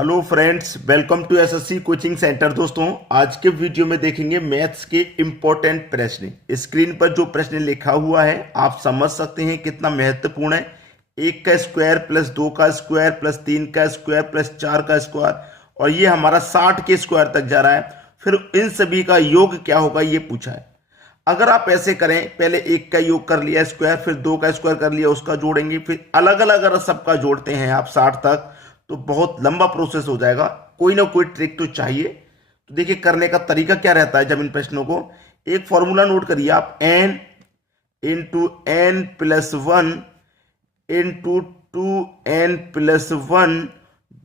Hello friends, welcome to SSC coaching centre. दोस्तों, आज के वीडियो में देखेंगे मैथ्स के इम्पोर्टेंट प्रश्न। स्क्रीन पर जो प्रश्न लिखा हुआ है आप समझ सकते हैं कितना महत्वपूर्ण है। 1 का स्क्वायर प्लस 2 का स्क्वायर प्लस 3 का स्क्वायर प्लस 4 का स्क्वायर, और ये हमारा 60 के स्क्वायर तक जा रहा है। फिर इन सभी का योग क्या होगा ये पूछा है। अगर आप ऐसे करें, पहले 1 का योग कर लिया स्क्वायर, फिर 2 का स्क्वायर कर लिया उसका जोड़ेंगे, फिर अलग अलग अगर सबका जोड़ते हैं आप 60 तक, तो बहुत लंबा प्रोसेस हो जाएगा। कोई ना कोई ट्रिक तो चाहिए। तो देखिए करने का तरीका क्या रहता है। जब इन प्रश्नों को एक फॉर्मूला नोट करिए आप, n into N plus one into 2n+1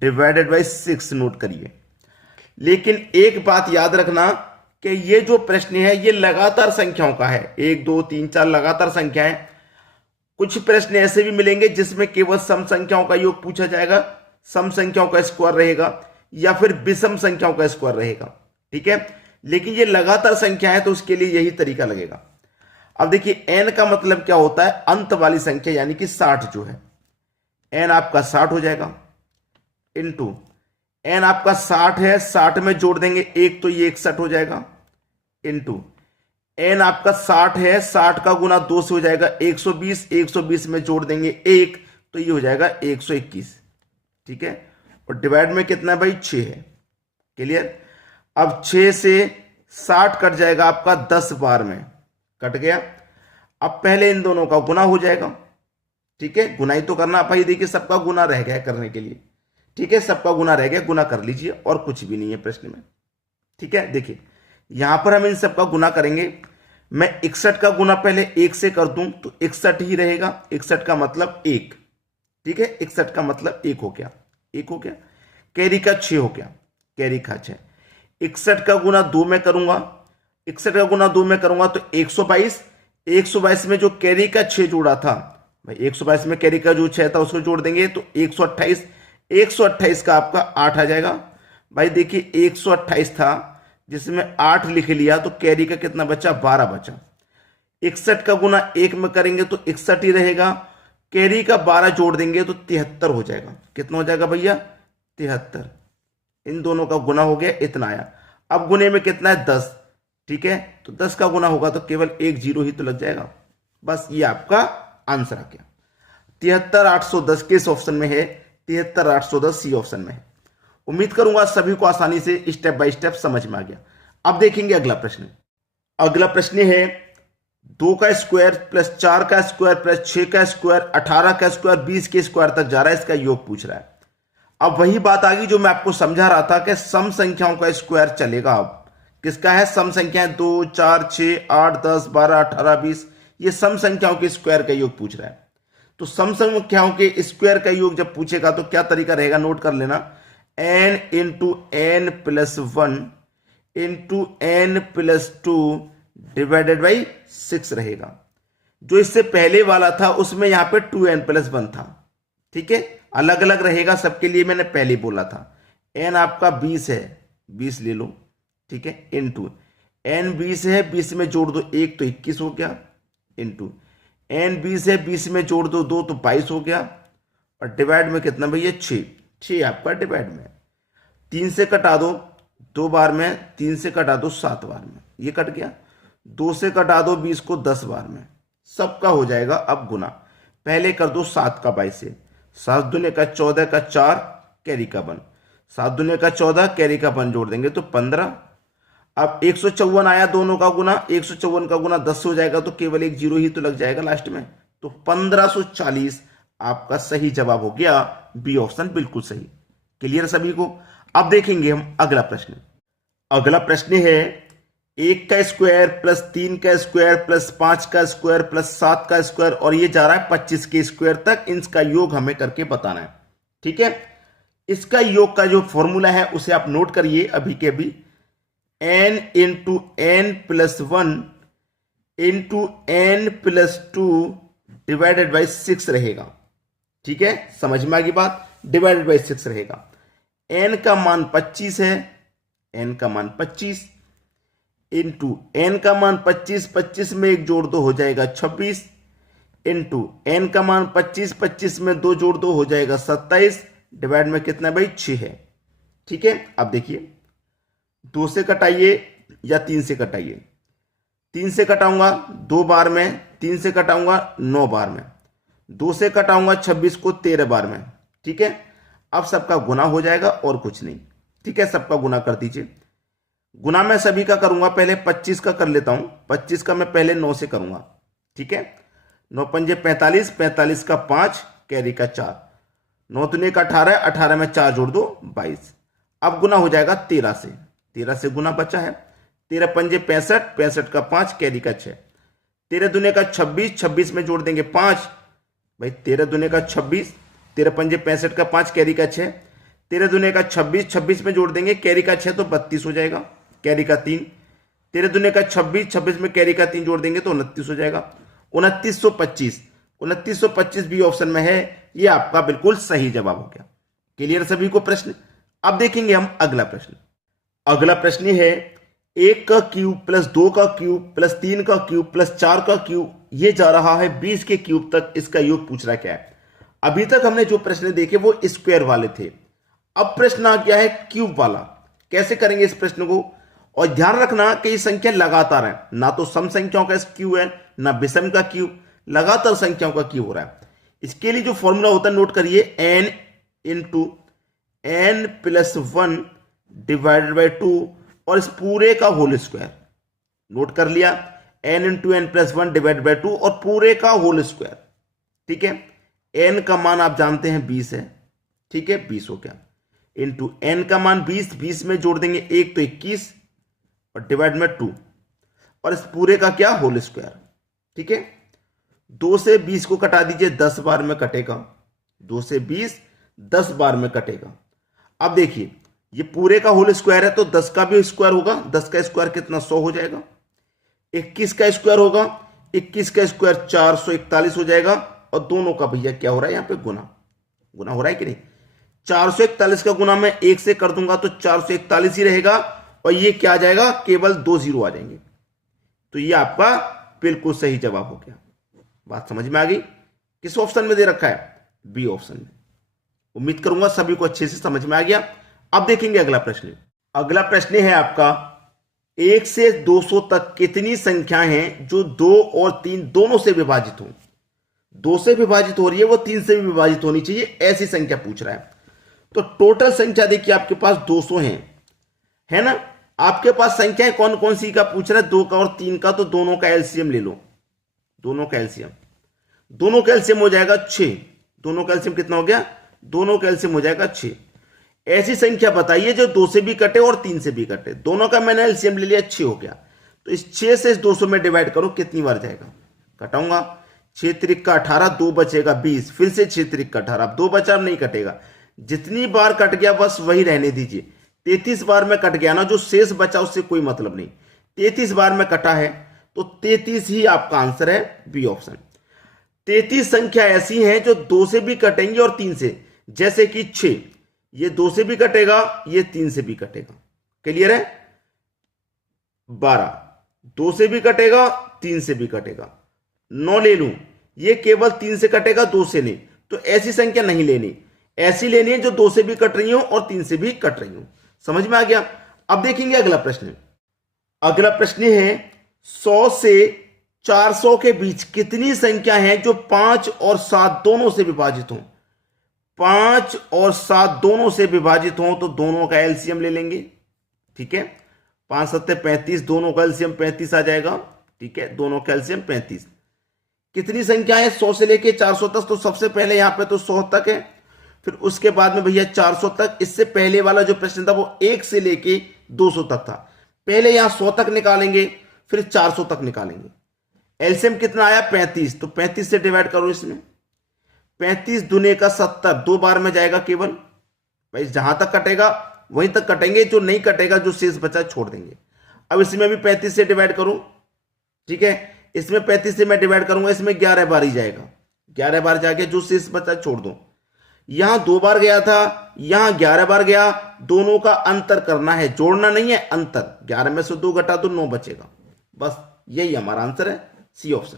divided by 6 note करिए। लेकिन एक बात याद रखना कि ये जो प्रश्न है ये लगातार संख्याओं का है। 1 2 3 4 लगातार संख्याएं। कुछ प्रश्न ऐसे भी मिलेंगे जिसमें केवल सम संख्याओं का योग पूछा जाएगा, सम संख्याओं का स्क्वायर रहेगा, या फिर विषम संख्याओं का स्क्वायर रहेगा। ठीक है, लेकिन ये लगातार संख्या है तो उसके लिए यही तरीका लगेगा। अब देखिए n का मतलब क्या होता है, अंत वाली संख्या यानी कि 60 जो है, n आपका 60 हो जाएगा, इंटू n आपका 60 है, 60 में जोड़ देंगे एक तो ये 61 हो जाएगा, इंटू n आपका 60 है, 60 का गुना 2 से हो जाएगा 120, 120 में जोड़ देंगे एक तो ये हो जाएगा 121। ठीक है, और डिवाइड में कितना है भाई, 6 है। क्लियर। अब 6 से 60 कट जाएगा आपका 10 बार में कट गया। अब पहले इन दोनों का गुना हो जाएगा। ठीक है, गुना ही तो करना भाई। देखिए सबका गुना रह गया करने के लिए। ठीक है, सबका गुना रह गया, गुना कर लीजिए और कुछ भी नहीं है प्रश्न में। ठीक है, देखिए यहां पर हम इन सबका गुना करेंगे। मैं 61 का गुना पहले 1 से कर दूं तो 61 ही रहेगा। 61 का मतलब 1। ठीक है, 61 का मतलब 1 हो गया, 1 हो गया। कैरी का 6 हो गया, कैरी का 6। 61 का गुना 2 में करूंगा, 61 का गुना 2 में करूंगा तो 122। 122 में जो कैरी का 6 जोड़ा था भाई, 122 में कैरी का जो 6 था उसको जोड़ देंगे तो 128। 128 का आपका 8 आ जाएगा। भाई देखिए 128 था जिसमें 8 लिख लिया तो कैरी का कितना बचा, 12 बचा। 61 का गुना 1 में करेंगे तो 61 ही रहेगा। कैरी का 12 जोड़ देंगे तो 73 हो जाएगा। कितना हो जाएगा भैया, 73। इन दोनों का गुना हो गया, इतना आया। अब गुने में कितना है, 10। ठीक है, तो 10 का गुना होगा तो केवल एक जीरो ही तो लग जाएगा। बस ये आपका आंसर आ गया। 73810 किस ऑप्शन में है, 73810 सी ऑप्शन में है। उम्मीद करूंगा सभी को आसानी से स्टेप बाय स्टेप समझ में आ गया। अब देखेंगे अगला प्रश्न। अगला प्रश्न है 2 का स्क्वायर प्लस 4 का स्क्वायर प्लस 6 का स्क्वायर 18 का स्क्वायर 20 के स्क्वायर तक जा रहा है, इसका योग पूछ रहा है। अब वही बात आ गई जो मैं आपको समझा रहा था कि सम संख्याओं का स्क्वायर चलेगा। अब किसका है, सम संख्याएं 2 4 6 8 10 12 18 20, ये सम संख्याओं के स्क्वायर का योग पूछ रहा है। तो सम संख्याओं के स्क्वायर का योग जब पूछेगा तो क्या तरीका रहेगा, नोट कर लेना। n into N plus 1 into N plus 2 divided by 6 रहेगा। जो इससे पहले वाला था उसमें यहां पे 2n+1 था। ठीक है, अलग अलग रहेगा सबके लिए, मैंने पहले बोला था। n आपका 20 है, 20 ले लो। ठीक है, इंटू n 20 है, 20 में जोड़ दो एक तो 21 हो गया, इंटू n 20 है, 20 में जोड़ दो 2 तो 22 हो गया, और डिवाइड में कितना भैया, 6 आपका डिवाइड में। 3 से कटा दो 2 बार में, 3 से कटा दो 7 बार में, ये कट गया। 2 से कटा दो 20 को 10 बार में, सबका हो जाएगा अब गुना। पहले कर दो 7 का 22 से, 7 दूने का 14 का 4 कैरी का 1, 7 दूने का 14 कैरी का 1 जोड़ देंगे तो 15। अब 154 आया दोनों का गुना, 154 का गुना 10 हो जाएगा तो केवल एक जीरो ही तो लग जाएगा लास्ट में, तो 1540 आपका सही जवाब हो गया, बी ऑप्शन बिल्कुल सही। क्लियर सभी को। अब देखेंगे हम अगला प्रश्न। अगला प्रश्न है 1 का स्क्वायर प्लस 3 का स्क्वायर प्लस 5 का स्क्वायर प्लस 7 का स्क्वायर, और ये जा रहा है 25 के स्क्वायर तक। इनका योग हमें करके बताना है। ठीक है, इसका योग का जो फॉर्मूला है उसे आप नोट करिए अभी के अभी। n into N plus 1 into N plus 2 divided by 6 रहेगा। ठीक है, समझ में आ गई बात, डिवाइडेड बाई 6 रहेगा। n का मान 25 है, n का मान 25 इंटू एन का मान 25, 25 में एक जोड़ दो हो जाएगा 26, इंटू एन का मान 25, 25 में 2 जोड़ दो हो जाएगा 27, डिवाइड में कितना भाई 6 है। ठीक है, अब देखिए 2 से कटाइए या 3 से कटाइए। 3 से कटाऊंगा 2 बार में, 3 से कटाऊंगा 9 बार में, 2 से कटाऊंगा 26 को 13 बार में। ठीक है, अब सबका गुना हो जाएगा और कुछ नहीं। ठीक है, सबका गुना कर दीजिए। गुना मैं सभी का करूंगा, पहले 25 का कर लेता हूं। 25 का मैं पहले 9 से करूंगा। ठीक है, 9 पंजे 45, 45 का 5, कैरी का 4, 9 दूनी का 18, 18 में 4 जोड़ दो 22। अब गुना हो जाएगा 13 से, 13 से गुना बचा है। 13 पंजे 65, 65 का 5, कैरी का 6, 13 दूने का 26, 26 में जोड़ देंगे 5 भाई, 13 दूने का 26, 13 पंजे 65 का 5, कैरी का 6, 13 दूने का 26, 26 में जोड़ देंगे कैरी का 6 तो 32 हो जाएगा, कैरी का 3, 13 दूने का 26, 26 में कैरी का 3 जोड़ देंगे तो 29 हो जाएगा। 2925, 2925 बी ऑप्शन में है, ये आपका बिल्कुल सही जवाब हो गया। क्लियर सभी को प्रश्न? अब देखेंगे हम अगला प्रश्न। अगला प्रश्न है 1 का क्यूब प्लस 2 का क्यूब प्लस 3 का क्यूब प्लस 4 का क्यूब, ये जा रहा है 20 के क्यूब तक, इसका योग पूछ रहा क्या है। अभी तक हमने जो प्रश्न देखे वो स्क्वायर वाले थे, अब प्रश्न आ गया है क्यूब वाला। कैसे करेंगे इस प्रश्न को? और ध्यान रखना कि ये संख्या लगातार है, ना तो सम संख्याओं का क्यूब है ना विषम का क्यूब, लगातार संख्याओं का क्यूब हो रहा है। इसके लिए जो फॉर्मूला होता है नोट करिए, n into n plus 1 divided by 2 और इस पूरे का होल स्क्वायर। नोट कर लिया, n into N plus 1 divided by 2 और पूरे का होल स्क्वायर। ठीक है, n का मान आप जानते हैं 20 है। ठीक है, 20 हो गया, इंटू n का मान 20, 20 में जोड़ देंगे 1 तो 21 और डिवाइड में 2 और इस पूरे का क्या, होल स्क्वायर। ठीक है, 2 से 20 को कटा दीजिए, 10 बार में कटेगा। 2 से 20 10 बार में कटेगा। अब देखिए ये पूरे का होल स्क्वायर है तो 10 का भी स्क्वायर होगा, 10 का स्क्वायर कितना, 100 हो जाएगा। 21 का स्क्वायर होगा, 21 का स्क्वायर 441 हो जाएगा। और दोनों का भैया क्या हो रहा है यहाँ पे, गुना। गुना हो रहा है कि नहीं? 441 का गुना मैं 1 से कर दूंगा तो 441 ही रहेगा और ये क्या आ जाएगा, केवल 2 जीरो आ जाएंगे। तो ये आपका बिल्कुल सही जवाब हो गया। बात समझ में आ गई? किस ऑप्शन में दे रखा है, बी ऑप्शन में। उम्मीद करूंगा सभी को अच्छे से समझ में आ गया। अब देखेंगे अगला प्रश्न। अगला प्रश्न है आपका 1 से 200 तक कितनी संख्याएं हैं जो 2 और 3 दोनों से विभाजित हो। 2 से विभाजित हो रही है, वो 3 से भी विभाजित होनी चाहिए, ऐसी संख्या पूछ रहा है। तो टोटल संख्या देखिए आपके पास 200 है ना। आपके पास संख्याएं कौन कौन सी का पूछ रहा है, 2 का और 3 का, तो दोनों का एलसीएम ले लो। दोनों का एलसीएम, दोनों का एलसीएम हो जाएगा 6। दोनों का एलसीएम कितना हो गया, दोनों का एलसीएम हो जाएगा 6। ऐसी संख्या बताइए जो 2 से भी कटे और 3 से भी कटे। दोनों का मैंने एलसीएम ले लिया, 6 हो गया। तो इस 6 से इस 200 में डिवाइड करो, कितनी बार जाएगा, कटाऊंगा। 6 त्रिक का 18, 2 बचेगा 20, फिर से 6 त्रिक का 18, 2 बचा, नहीं कटेगा। जितनी बार कट गया बस वही रहने दीजिए। 33 बार में कट गया ना, जो शेष बचा उससे कोई मतलब नहीं। 33 बार में कटा है तो 33 ही आपका आंसर है, बी ऑप्शन। 33 संख्या ऐसी हैं जो 2 से भी कटेंगी और 3 से, जैसे कि 6, ये 2 से भी कटेगा, ये 3 से भी कटेगा। क्लियर है? 12, 2 से भी कटेगा, 3 से भी कटेगा। 9 ले लूं, ये केवल 3 से कटेगा, 2 से नहीं। तो ऐसी संख्या नहीं लेनी, ऐसी लेनी है जो 2 से भी कट रही हो और 3 से भी कट रही हो। समझ में आ गया? अब देखेंगे अगला प्रश्न। अगला प्रश्न है 100 से 400 के बीच कितनी संख्या है जो 5 और 7 दोनों से विभाजित हो। 5 और 7 दोनों से विभाजित हो तो दोनों का एलसीएम ले लेंगे। ठीक है, 5 7 35, दोनों का एलसीएम 35 आ जाएगा। ठीक है, दोनों का एलसीएम 35। कितनी संख्या है 100 से लेके 400 तक, तो सबसे पहले यहां पे तो 100 तक है, फिर उसके बाद में भैया 400 तक। इससे पहले वाला जो प्रश्न था वो 1 से लेके 200 तक था। पहले यहां 100 तक निकालेंगे, फिर 400 तक निकालेंगे। एलसीएम कितना आया, 35, तो 35 से डिवाइड करो इसमें। 35 दुने का 70, 2 बार में जाएगा केवल। भाई जहां तक कटेगा वहीं तक कटेंगे, जो नहीं कटेगा, जो शेष बचा छोड़ देंगे। अब इसमें भी 35 से डिवाइड करूं। ठीक है, इसमें 35 से मैं डिवाइड करूंगा, इसमें 11 बार ही जाएगा। 11 बार जाके जो शेष बचा छोड़ दो। यहां 2 बार गया था, यहां 11 बार गया। दोनों का अंतर करना है, जोड़ना नहीं है, अंतर। 11 में से 2 घटा तो 9 बचेगा। बस यही हमारा आंसर है, सी ऑप्शन।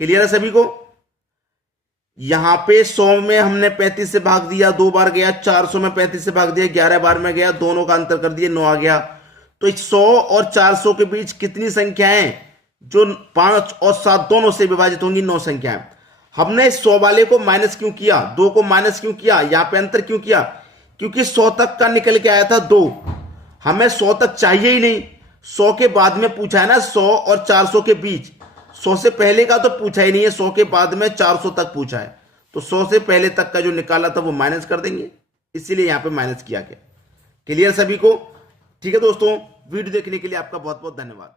क्लियर है सभी को? यहां पे 100 में हमने 35 से भाग दिया, 2 बार गया, 400 में 35 से भाग दिया, 11 बार में गया, दोनों का अंतर कर दिया, 9 आ गया। तो 100 और 400 के बीच कितनी संख्याएं जो 5 और 7 दोनों से विभाजित होंगी? 9 संख्याएं। हमने 100 वाले को माइनस क्यों किया, 2 को माइनस क्यों किया, यहां पे अंतर क्यों किया? क्योंकि 100 तक का निकल के आया था 2, हमें 100 तक चाहिए ही नहीं। 100 के बाद में पूछा है ना, 100 और 400 के बीच। 100 से पहले का तो पूछा ही नहीं है, 100 के बाद में 400 तक पूछा है, तो 100 से पहले तक का जो निकाला था वो माइनस कर देंगे, इसीलिए यहां पे माइनस किया गया। क्लियर सभी को? ठीक है दोस्तों, वीडियो देखने के लिए आपका बहुत बहुत धन्यवाद।